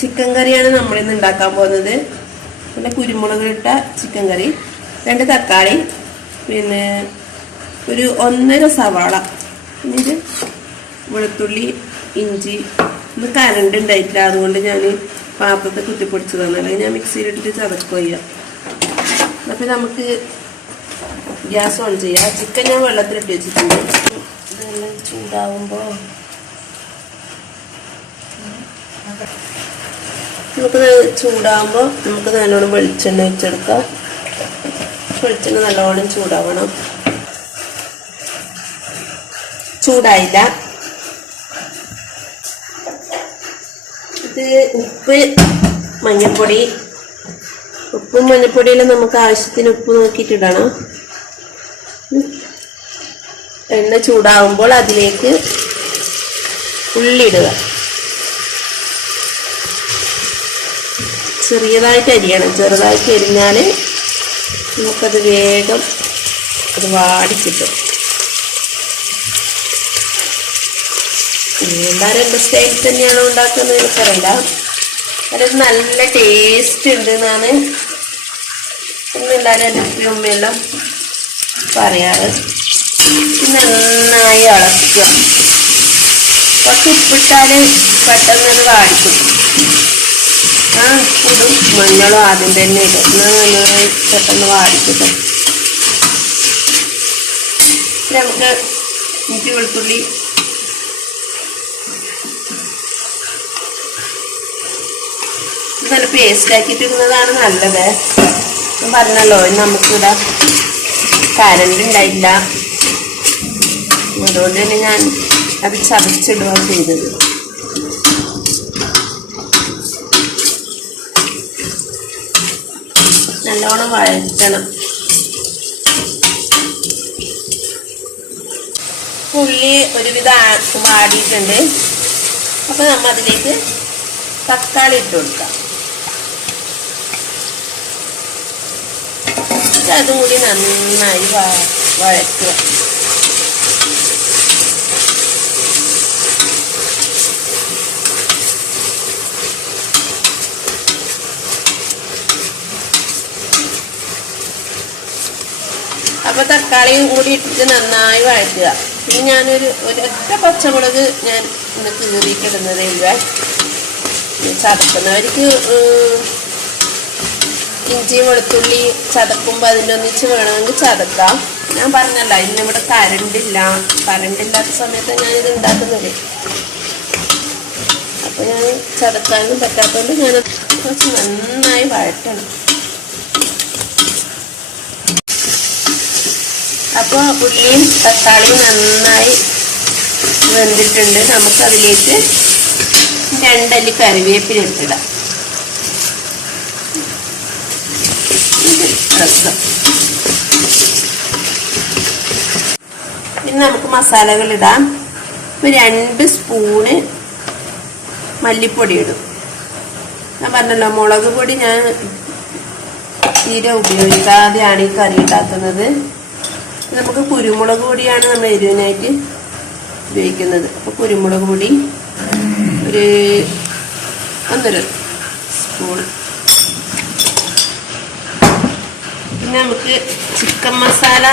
Chicken കറിയാണ് നമ്മളിന്ന് ഉണ്ടാക്കാൻ പോകുന്നത്. പിന്നെ കുരുമുളകിട്ട ചിക്കൻ കറി, 2 തക്കാളി, പിന്നെ ഒരു 1.5 സവാള, പിന്നെ ഇത് വെളുത്തുള്ളി, ഇഞ്ചി. ഇന്ന് കരണ്ട് ഉണ്ടായിട്ടില്ല, അതുകൊണ്ട് ഞാൻ പാത്രത്തെ കുത്തിപ്പൊടിച്ചതാണ്. അല്ലെങ്കിൽ ഞാൻ മിക്സിയിലിട്ടിട്ട് ചതക്കുക. അപ്പോൾ നമുക്ക് ഗ്യാസ് ഓൺ ചെയ്യാം. ചിക്കൻ ഞാൻ വെള്ളത്തിലിട്ട് വെച്ചിട്ടുണ്ട്. ഇതെല്ലാം ചൂടാവുമ്പോൾ നമുക്ക് നല്ലോണം വെളിച്ചെണ്ണ വെച്ചെടുക്കാം. വെളിച്ചെണ്ണ നല്ലോണം ചൂടാവണം. ചൂടായില്ല. ഇത് ഉപ്പ്, മഞ്ഞൾപ്പൊടി. ഉപ്പും മഞ്ഞൾപ്പൊടിയെല്ലാം നമുക്ക് ആവശ്യത്തിന് ഉപ്പ് നോക്കിയിട്ടിടണം. എണ്ണ ചൂടാവുമ്പോൾ അതിലേക്ക് ഉള്ളിടുക. ചെറിയതായിട്ട് അരിയണം. ചെറുതായിട്ട് അരിഞ്ഞാൽ നമുക്കത് വേഗം വാടിക്കിട്ടും. എല്ലാവരും എൻ്റെ സ്റ്റൈൽ തന്നെയാണോ ഉണ്ടാക്കുന്നത് എനിക്കറിയില്ല. അത് നല്ല ടേസ്റ്റ് ഉണ്ട് എന്നാണ് എല്ലാവരും എൻ്റെ ഉപ്പയും ഉമ്മയെല്ലാം പറയാറ്. നന്നായി ഇളക്കുക. കുറച്ച് ഉപ്പിട്ടാൽ പെട്ടെന്ന് അത് വാടിക്കും. ഉപ്പിടും, മഞ്ഞളും ആദ്യം തന്നെ ഇടും. നന്നായി പെട്ടെന്ന് വാടിക്കിട്ടും. നമുക്ക് ഇഞ്ചി വെളുത്തുള്ളി നല്ല പേസ്റ്റ് ആക്കിയിട്ടിരുന്നതാണ് നല്ലത്. ഞാൻ പറഞ്ഞല്ലോ നമുക്കിവിടെ കരണ്ട് ഉണ്ടായില്ല, അതുകൊണ്ട് തന്നെ ഞാൻ അത് ചതച്ചിടുകയാണ് ചെയ്തത്. നല്ലോണം വഴറ്റണം. ഉള്ളി ഒരുവിധം വാടിയിട്ടുണ്ട്. അപ്പോൾ നമ്മൾ അതിലേക്ക് തക്കാളി ഇട്ട് കൊടുക്കാം. അതും കൂടി നന്നായി വഴറ്റുക. അപ്പോൾ തക്കാളിയും കൂടി ഇട്ടിട്ട് നന്നായി വഴറ്റുക. പിന്നെ ഞാനൊരു ഒരൊറ്റ പച്ചമുളക് ഞാൻ ഇന്ന് കീറിയിട്ടിടുന്നതേ ഇല്ല. ചതക്കുന്നവർക്ക് ഇഞ്ചി വെളുത്തുള്ളി ചതക്കുമ്പോൾ അതിനൊന്നിച്ച് വേണമെങ്കിൽ ചതക്കാം. ഞാൻ പറഞ്ഞല്ല, ഇന്നിവിടെ കരണ്ടില്ലാത്ത സമയത്ത് ഞാനിത് ഉണ്ടാക്കുന്നത്. അപ്പോൾ ഞാൻ ചതക്കാനും പറ്റാത്തതുകൊണ്ട് ഞാൻ കുറച്ച് നന്നായി വഴറ്റണം. അപ്പോൾ ഉള്ളിയും തക്കാളിയും നന്നായി വെന്തിട്ടുണ്ട്. നമുക്കതിലേക്ക് 2 അല്ലി കറിവേപ്പില ഇട്ടിടാം. പിന്നെ നമുക്ക് മസാലകൾ ഇടാം. ഇപ്പോൾ 2 സ്പൂണ് മല്ലിപ്പൊടി ഇടും. ഞാൻ പറഞ്ഞല്ലോ, മുളക് പൊടി ഞാൻ തീരെ ഉപയോഗിക്കാതെയാണ് ഈ കറി ഉണ്ടാക്കുന്നത്. നമുക്ക് കുരുമുളക് പൊടിയാണ് നമ്മൾ എരിവിനായിട്ട് ഉപയോഗിക്കുന്നത്. അപ്പോൾ കുരുമുളക് പൊടി ഒരു 1.5 സ്പൂൺ. പിന്നെ നമുക്ക് ചിക്കൻ മസാല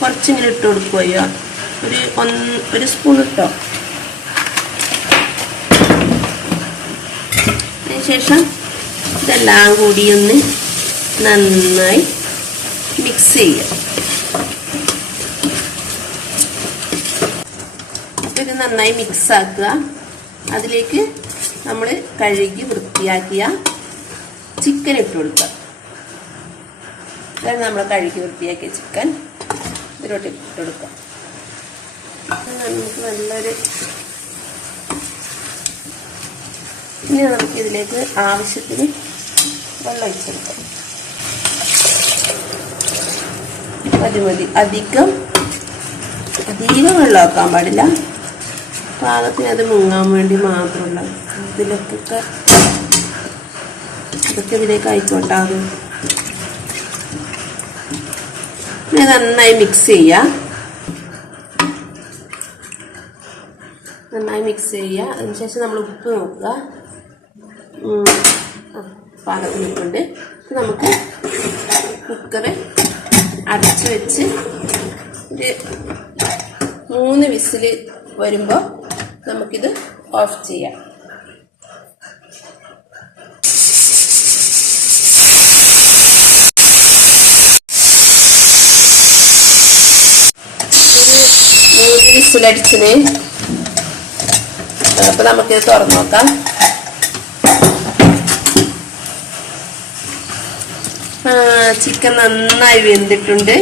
കുറച്ചിങ്ങനെ ഇട്ട് കൊടുക്കുകയോ, ഒരു സ്പൂൺ ഇട്ടോ. അതിനുശേഷം ഇതെല്ലാം കൂടി ഒന്ന് നന്നായി മിക്സ് ചെയ്യുക. ഇത് നന്നായി മിക്സ് ആക്കുക. അതിലേക്ക് നമ്മൾ കഴുകി വൃത്തിയാക്കിയ ചിക്കൻ ഇട്ട് കൊടുക്കുക. അതായത് നമ്മൾ കഴുകി വൃത്തിയാക്കിയ ചിക്കൻ ഇതിലോട്ട് ഇട്ട് കൊടുക്കുക. നമുക്ക് നല്ലൊരു ഇനി നമുക്കിതിലേക്ക് ആവശ്യത്തിന് വെള്ളം ഒഴിച്ചെടുക്കാം. മതി. അധികം വെള്ളമാക്കാൻ പാടില്ല. പാകത്തിന് അത് മുങ്ങാൻ വേണ്ടി മാത്രമുള്ള ഇതൊക്കെ ഇതിലേക്ക് ആയിക്കോട്ടാകും. നന്നായി മിക്സ് ചെയ്യുക. നന്നായി മിക്സ് ചെയ്യുക. അതിനുശേഷം നമ്മൾ ഉപ്പ് നോക്കുക. പാകത്തിന് ഉപ്പുണ്ട്. നമുക്ക് കുക്കറ് അടച്ച് വെച്ച് ഒരു 3 വിസിൽ വരുമ്പോൾ നമുക്കിത് ഓഫ് ചെയ്യാം. വിസിലടിച്ചിന്. അപ്പോൾ നമുക്കിത് തുറന്നു നോക്കാം. ചിക്കൻ നന്നായി വെന്തിട്ടുണ്ട്.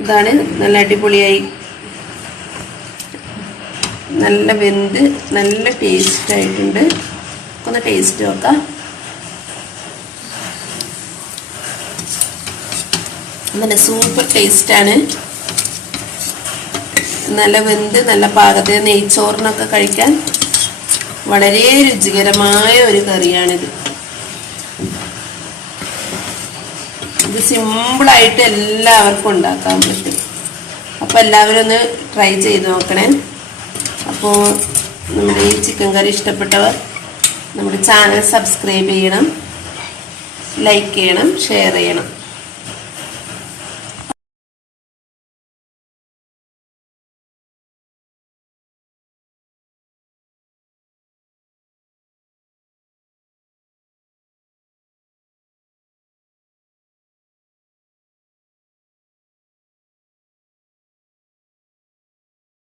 ഇതാണ് നല്ല അടിപൊളിയായി നല്ല വെന്ത് നല്ല ടേസ്റ്റ് ആയിട്ടുണ്ട്. ഒന്ന് ടേസ്റ്റ് നോക്കാം. നല്ല സൂപ്പർ ടേസ്റ്റാണ്. നല്ല വെന്ത് നല്ല പാകത്തിന് നെയ്ച്ചോറിനൊക്കെ കഴിക്കാൻ വളരെ രുചികരമായ ഒരു കറിയാണിത്. ഇത് സിമ്പിളായിട്ട് എല്ലാവർക്കും ഉണ്ടാക്കാൻ പറ്റും. അപ്പോൾ എല്ലാവരും ഒന്ന് ട്രൈ ചെയ്ത് നോക്കണേ. അപ്പോൾ നമ്മുടെ ഈ ചിക്കൻ കറി ഇഷ്ടപ്പെട്ടവർ നമ്മുടെ ചാനൽ സബ്സ്ക്രൈബ് ചെയ്യണം, ലൈക്ക് ചെയ്യണം, ഷെയർ ചെയ്യണം.